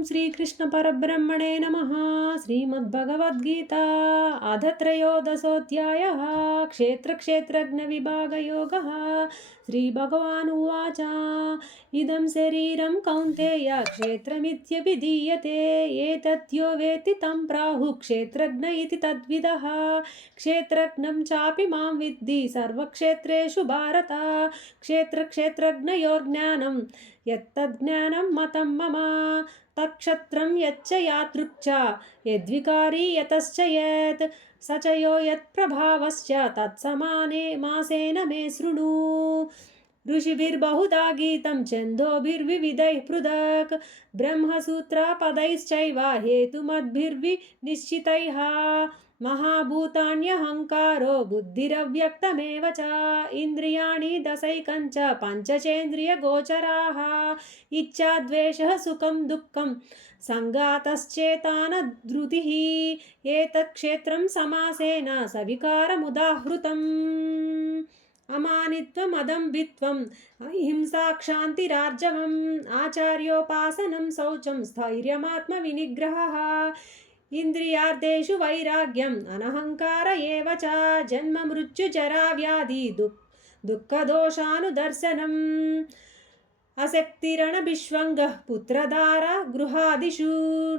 ओम श्री कृष्ण परब्रह्मणे नमः। श्रीमद्भगवद्गीता अथ त्रयोदशोऽध्यायः। क्षेत्र क्षेत्रज्ञ विभाग योगः। श्रीभगवानुवाच इदं शरीरं कौन्तेय क्षेत्रमित्यभिधीयते एतद्यो वेत्ति तं प्राहुः क्षेत्रज्ञ इति तद्विदः। क्षेत्रज्ञं चापि मां विद्धि सर्वक्षेत्रेषु भारत। क्षेत्रक्षेत्रज्ञयोर्ज्ञानं यत्तज्ज्ञानं मतं मम। तत्क्षत्रं यच्च यादृक् च यद्विकारी यतश्च यत् स च यो यत्प्रभावश्च तत्समाने मासेन मे शृणु। ऋषिभिर्बहुधा गीतं छन्दोभिर्विविधैः पृथक् ब्रह्मसूत्रपदैश्चैव हेतुमद्भिर्विनिश्चितैः। महाभूतान्यहङ्कारो बुद्धिरव्यक्तमेव च इन्द्रियाणि दशैकञ्च पञ्चचेन्द्रियगोचराः। इच्छा द्वेषः सुखं दुःखं सङ्गातश्चेतानधृतिः एतत् क्षेत्रं समासेन सविकारमुदाहृतम्। अमानित्वम् अदम्भित्वम् अहिंसा क्षान्तिरार्जवम् आचार्योपासनं शौचं स्थैर्यमात्मविनिग्रहः। इन्द्रियार्थेषु वैराग्यम् अनहङ्कार एव च जन्म मृत्यु जरा व्याधि दुःखदोषानुदर्शनम् असक्तिरणभिष्वङ्गः पुत्रधारा गृहादिषु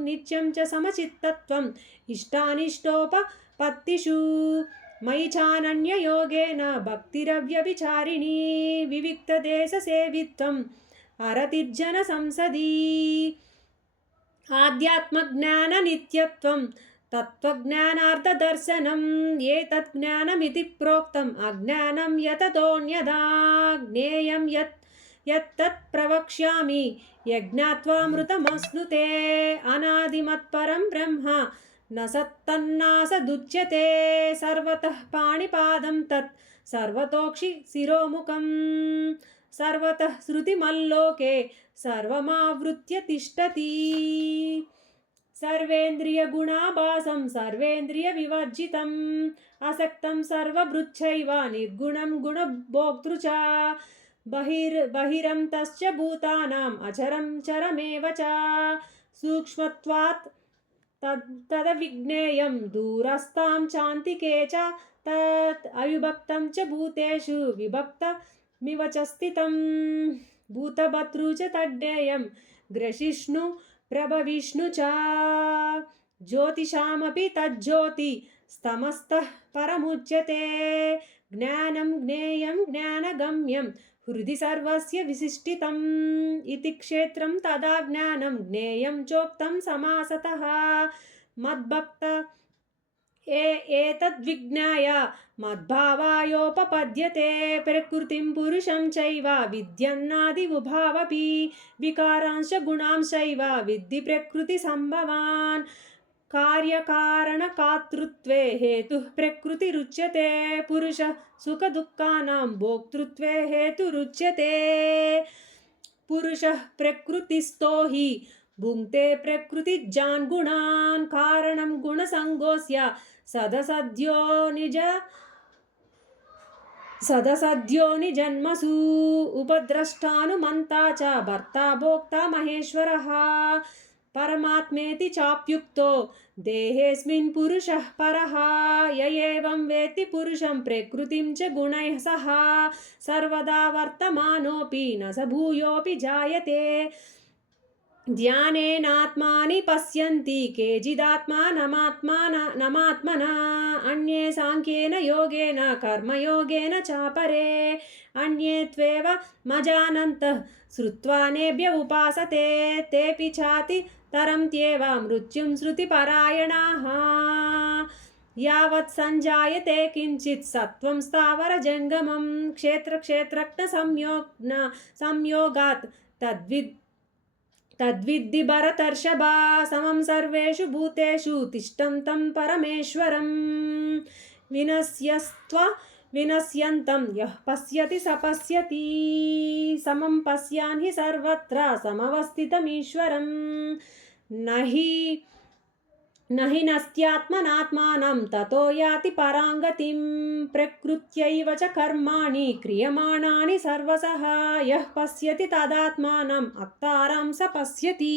नित्यं च समचित्तत्वम् इष्टानिष्टोपपत्तिषु मयि चानन्ययोगेन भक्तिरव्यभिचारिणी विविक्तदेशसेवित्वम् अरतिर्जनसंसदि आध्यात्मज्ञाननित्यत्वं तत्त्वज्ञानार्थदर्शनम् एतत् ज्ञानमिति प्रोक्तम् अज्ञानं यततोऽन्यथा ज्ञेयं यत्तत् प्रवक्ष्यामि यज्ञात्वामृतमश्नुते अनादिमत्परं ब्रह्म न सत्तन्नासदुच्यते सर्वतः पाणिपादं तत् सर्वतोक्षि शिरोमुखं सर्वतः श्रुतिमल्लोके सर्वमावृत्य तिष्ठति। सर्वेन्द्रियगुणाभासं सर्वेन्द्रियविवर्जितम् असक्तं सर्वभृच्छैव निर्गुणं गुणभोक्तृ च बहिरन्तश्च भूतानाम् अचरं चरमेव च सूक्ष्मत्वात् तदविज्ञेयं दूरस्थां चान्तिके च तत् अविभक्तं च भूतेषु विभक्तमिव च स्थितं भूतभर्तृ च तज्ज्ञेयं ग्रसिष्णु प्रभविष्णु च ज्योतिषामपि तज्ज्योति स्तमस्तः परमुच्यते ज्ञानं ज्ञेयं ज्ञानगम्यं हृदि सर्वस्य विशिष्टितम् इति क्षेत्रं तदा ज्ञानं ज्ञेयं चोक्तं समासतः मद्भक्त एतद्विज्ञाय मद्भावायोपपद्यते प्रकृतिं पुरुषं चैव विद्यन्नादिवुभावपि विकारांश गुणांशैव विद्धि प्रकृतिसम्भवान् कार्यकारणकर्तृत्वे हेतुः प्रकृतिरुच्यते पुरुषः सुखदुःखानां भोक्तृत्वे हेतुरुच्यते पुरुषः प्रकृतिस्थो हि भुङ्क्ते प्रकृतिजान् गुणान् कारणं गुणसङ्गोऽस्य सदसद्यो निजन्मसु उपद्रष्टानुमन्ता च भर्ता भोक्ता महेश्वरः परमात्मेति चाप्युक्तो देहेऽस्मिन् पुरुषः परः य एवं वेत्ति पुरुषं प्रकृतिं च गुणैः सह सर्वदा वर्तमानोऽपि न स भूयोऽपि जायते ध्यानेनात्मानि पश्यन्ति केचिदात्मानमात्मना अन्ये साङ्ख्येन योगेन कर्मयोगेन चापरे अन्ये त्वेव मजानन्तः श्रुत्वानेभ्य उपासते तेऽपि चाति तरन्त्येव मृत्युं श्रुतिपरायणाः यावत् सञ्जायते किञ्चित् सत्त्वं स्थावरजङ्गमं क्षेत्रक्षेत्रज्ञसंयोगात् तद्विद्धि भरतर्षभा समं सर्वेषु भूतेषु तिष्ठन्तं परमेश्वरं विनश्यन्तं यः पश्यति स पश्यति समं पश्यान् हि सर्वत्र समवस्थितमीश्वरं न हि नस्त्यात्मनात्मानं ततो याति पराङ्गतिं प्रकृत्यैव च कर्माणि क्रियमाणानि सर्वशः यः पश्यति तदात्मानम् अत्तारं स पश्यति।